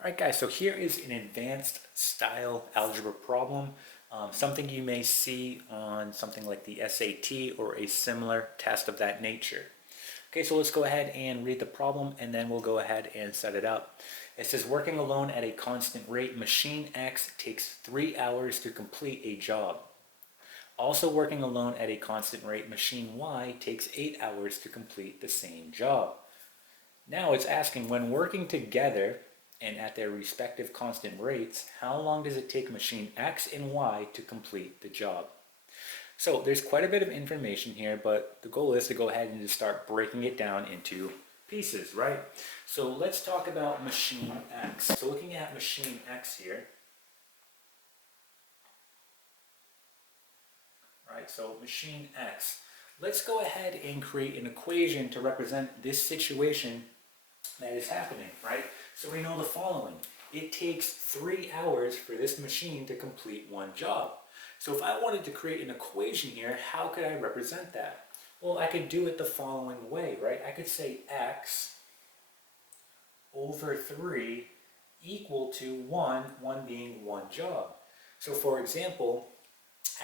Alright guys, so here is an advanced style algebra problem, something you may see on something like the SAT or a similar test of that nature. Okay, so let's go ahead and read the problem and then we'll go ahead and set it up. It says working alone at a constant rate, machine X takes 3 hours to complete a job. Also working alone at a constant rate, machine Y takes 8 hours to complete the same job. Now it's asking when working together and at their respective constant rates, how long does it take machine X and Y to complete the job? So there's quite a bit of information here, but the goal is to go ahead and just start breaking it down into pieces, right? So let's talk about machine X. So looking at machine X here, right, so machine X. Let's go ahead and create an equation to represent this situation that is happening, right? So we know the following. It takes 3 hours for this machine to complete one job. So if I wanted to create an equation here, how could I represent that? Well, I could do it the following way, right? I could say x over 3 equal to 1, 1 being one job. So for example,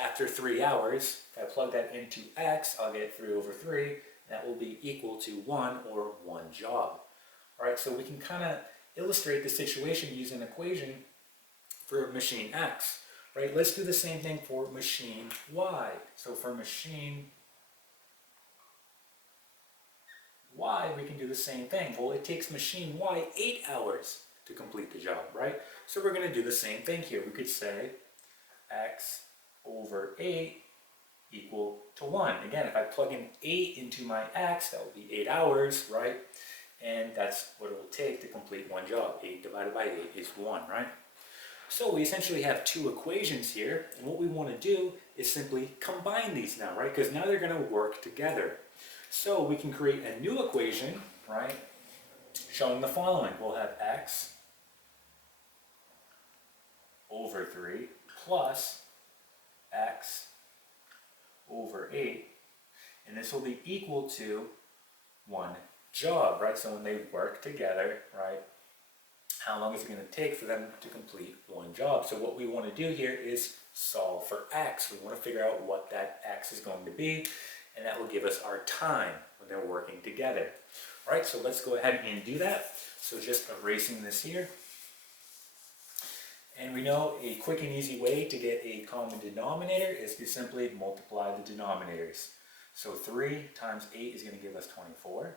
after 3 hours, if I plug that into x, I'll get 3 over 3. That will be equal to 1 or one job. All right, so we can kind of illustrate the situation using an equation for machine X, right? Let's do the same thing for machine Y. So for machine Y, we can do the same thing. Well, it takes machine Y 8 hours to complete the job, right? So we're going to do the same thing here. We could say X over 8 equal to 1. Again, if I plug in 8 into my X, that will be 8 hours, right? And that's what it will take to complete one job. 8 divided by 8 is 1, right? So we essentially have two equations here, and what we want to do is simply combine these now, right? Because now they're going to work together. So we can create a new equation, right, showing the following. We'll have x over 3 plus x over 8, and this will be equal to 1 job, right? So when they work together, right, how long is it going to take for them to complete one job? So what we want to do here is solve for x. We want to figure out what that x is going to be, and that will give us our time when they're working together. All right, so let's go ahead and do that. So just erasing this here. And we know a quick and easy way to get a common denominator is to simply multiply the denominators. So 3 times 8 is going to give us 24.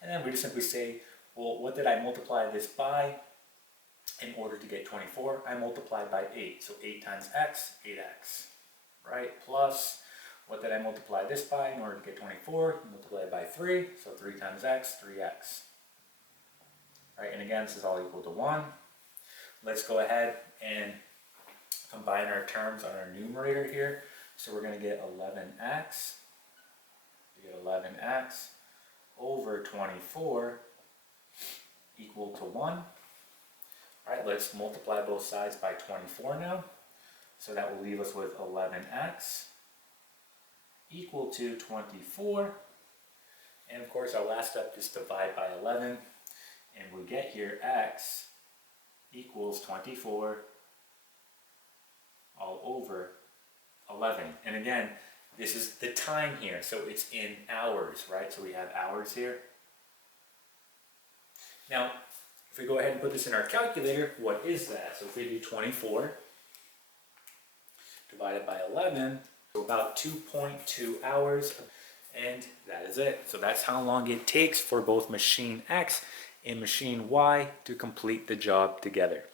And then we just simply say, well, what did I multiply this by in order to get 24? I multiplied by 8. So 8 times x, 8x, right? Plus, what did I multiply this by in order to get 24? Multiply by 3. So 3 times x, 3x. Right, and again, this is all equal to 1. Let's go ahead and combine our terms on our numerator here. So we're going to get 11x. We get 11x over 24 equal to 1. All right, let's multiply both sides by 24 now. So that will leave us with 11x equal to 24. And of course, our last step is divide by 11. And we get here x equals 24 all over 11. And again, this is the time here, so it's in hours, right? So we have hours here. Now, if we go ahead and put this in our calculator, what is that? So if we do 24 divided by 11, so about 2.2 hours, and that is it. So that's how long it takes for both machine X and machine Y to complete the job together.